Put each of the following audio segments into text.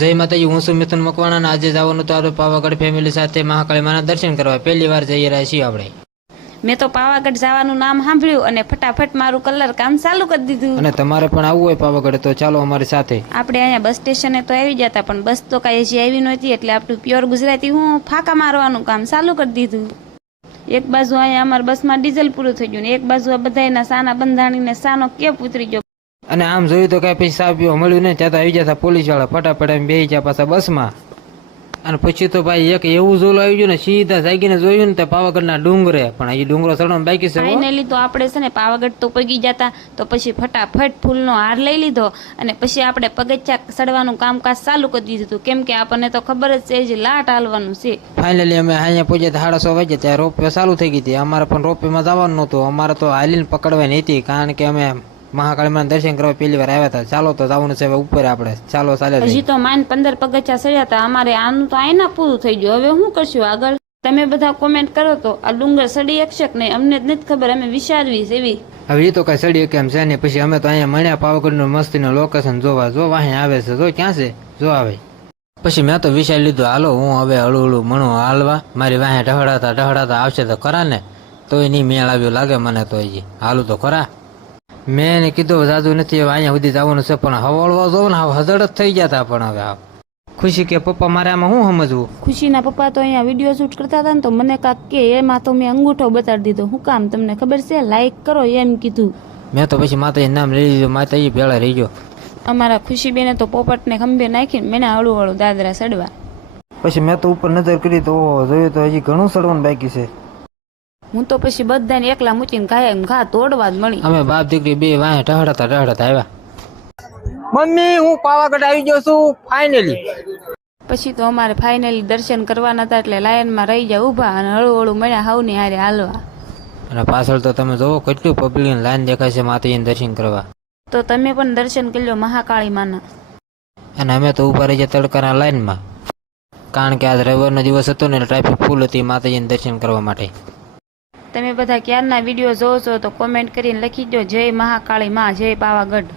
જય માતાજી, હું છું મિથુન મકવાણા. આજે જવાનું તો આપણે પાવાગઢ ફેમિલી સાથે મહાકાળી માના દર્શન કરવા પહેલી વાર જઈ રહ્યા છીએ આપણે. મેં તો પાવાગઢ જવાનું નામ સાંભળ્યું અને ફટાફટ મારું કલર કામ ચાલુ કરી દીધું. અને તમારે પણ આવવું હોય પાવાગઢ તો ચાલો અમારી સાથે. આપણે અહીંયા બસ સ્ટેશને તો આવી જતા, પણ બસ તો કાંઈ હજી આવી નહોતી, એટલે આપણું પ્યોર ગુજરાતી હું ફાંકા મારવાનું કામ ચાલુ કરી દીધું. એક બાજુ અહીંયા અમારા બસમાં ડીઝલ પૂરું થઈ ગયું ને એક બાજુ આ બધાના સાના બંધાણીને સાનો કેપ ઉતરી ગયો. અને આમ જોયું તો કઈ પૈસા આપ્યો મળ્યું નહીં, ત્યાં તો આવી જતા પોલીસ વાળા ફટાફટ એમ બેસી ગયા પાછા બસમાં. અને પછી તો ભાઈ એક એવું ઝોલું આવી ગયું ને, સીધા જાગીને જોયું ને તો પાવાગઢના ડુંગરે, પણ હજી ડુંગરો ચડવાનું બાકી છે. ફાઇનલી તો આપણે છે ને પાવાગઢ તો પગી જતા, તો પછી ફટાફટ ફૂલનો હાર લઈ લીધો અને પછી આપણે પગથિયા ચડવાનું કામકાજ ચાલુ કરી દીધું હતું, કેમ કે આપણને તો ખબર જ છે જ લાટ હાલવાનું છે. ફાઇનલી અમે અહીંયા પહોંચ્યા 6:30 વાગ્યા, ત્યાં રોપવે ચાલુ થઈ ગઈ હતી. અમારે પણ રોપવેમાં જવાનું નહોતું, અમારે તો હાલીને પકડવાની હતી, કારણ કે અમે મહાકાળીમાં દર્શન કરવા પહેલી વાર આવ્યા હતા. ચાલો તો જવાનું છે ઉપર આપણે, ચાલો ચાલે. હજી તો માન 15 પગથિયા ચડ્યા હતા અમારે. આનું તો આઈના પૂરું થઈ ગયું, હવે શું કરશું આગળ? તમે બધા કોમેન્ટ કરો તો આ ડુંગર સડી શકશે કે નહીં, અમને જ નથી ખબર, અમે વિચારવી એવી. હવે એ તો કઈ સડી કેમ છે ને. પછી અમે તો અહીંયા મળ્યા પાવાગઢનું મસ્તીનું લોકેશન જોવા. જો વાહે આવે છે, જો ક્યાં છે, જો આવે. પછી મેં તો વિચારી લીધું, હાલો હું હવે હળું હળું મણું હાલવા. મારી વાહે ઢહડાતા આવશે તો ખરા ને, તોય નહીં મેળ આવ્યું લાગે મને. તો હજી હાલું તો ખરા. મેં એને કીધું જાજુ નથી, હવે અહીંયા સુધી જવાનું છે, પણ હવળવા જોવો ને હજડ જ થઈ જતા. પણ હવે ખુશી કે પપ્પા મારે આમાં શું સમજવું? ખુશીના પપ્પા તો અહીંયા વિડીયો શૂટ કરતા હતા ને, તો મને કાંક કે એમાં તો મેં અંગૂઠો બતાડી દીધો. હું કામ તમને ખબર છે, લાઈક કરો એમ કીધું. મેં તો પછી માતાજી નામ લઈ લીધું, માતાજી ભેળા રહી ગયો. અમારા ખુશીબેને તો પોપટને ખંભે નાખીને મેં હળું હળું દાદરા ચડવા. પછી મેં તો ઉપર નજર કરી તો જોયું તો હજી ઘણું ચડવાનું બાકી છે. હું તો પછી બધાને એકલા મૂકીને ઘા તોડવા જ મળી. અમે બાપ દીકરી બે વાહે ઢહડાતા આવ્યા. મમ્મી હું પાવાગઢ આવી ગયો છું ફાઇનલી. પછી તો અમારે ફાઇનલી દર્શન કરવાના હતા, એટલે લાઈનમાં રહી ગયા ઊભા અને હળું હળું મળ્યા હાવની હારે હાલવા. અને પાછળ તો તમે જોવો કેટલું પબ્લિક લાઈન દેખાય છે માતાજીને દર્શન કરવા. તો તમે પણ દર્શન કરી લો મહાકાળી માના. અને અમે તો ઉભા રહી ગયા તડકાના લાઈનમાં, કારણ કે આજ રવિવારનો દિવસ હતો ને, ટ્રાફિક ફૂલ હતી માતાજીને દર્શન કરવા માટે. તમે બધા ક્યારના વિડીયો જોવો છો તો કોમેન્ટ કરીને લખી દો, જય મહાકાળી માં, જય પાવાગઢ.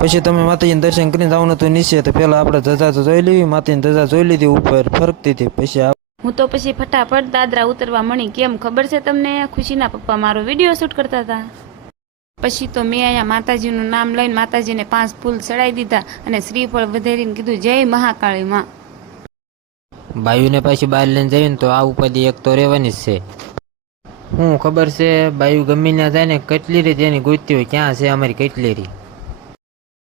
પછી તમે માતાજીને દર્શન કરીને જવાનું હતું નીચે, તો પેલા આપણે ધજા તો જોઈ લેવી, માતાજીની ધજા જોઈ લીધી ઉપર ફરકતી હતી. પછી હું તો પછી ફટાફટ દાદરા ઉતરવા મળી. કેમ ખબર છે તમને? ખુશીના પપ્પા મારો વિડીયો શૂટ કરતા હતા. પછી તો મેં અહીંયા માતાજીનું નામ લઈને માતાજીને 5 ફૂલ ચડાવી દીધા અને શ્રીફળ વધારીને કીધું, જય મહાકાળી માં. બાયુને પાછી બહાર લઈને જઈને તો આ ઉપાધિ એક તો રહેવાની જ છે. હું ખબર છે, બાયુ ગમે ત્યાં જાય ને કટલેરી તેની ગોતતી હોય, ક્યાં છે અમારી કટલેરી.